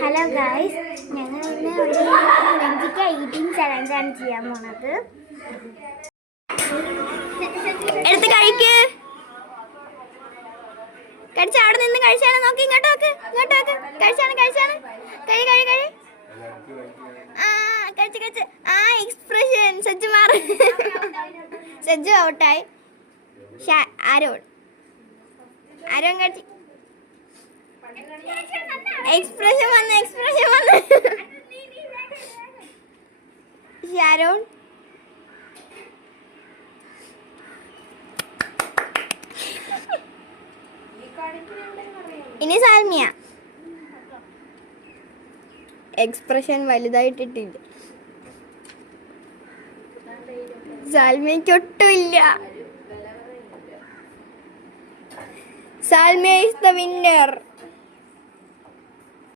Hello guys, ഞങ്ങൾ ഇന്ന് ഒരു ലഞ്ചിക്ക ഈറ്റിംഗ് ചലഞ്ചാണ് ചെയ്യാൻ പോണത്. എടുത്ത് കഴിക്ക്. കഴിച്ച അവിടെ നിന്ന് കഴിച്ചാണ്. നോക്കി ഇങ്ങോട്ട് നോക്ക്, ഇങ്ങോട്ട് നോക്ക്. കഴിച്ചാണ് കഴി കഴി കഴി. ആ കഴിച്ച്. ആ എക്സ്പ്രഷൻ സജ്ജു മാറി. സജ്ജു ഔട്ടായി. ആരോൺ കഴിച്ചു. എക്സ്പ്രഷൻ വന്ന് ഷാരോൺ ഇനി സാൽമിയ. എക്സ്പ്രഷൻ വലുതായിട്ടിട്ടില്ല. സാൽമിയക്ക് ഒട്ടുമില്ല. Salmiya is the winner.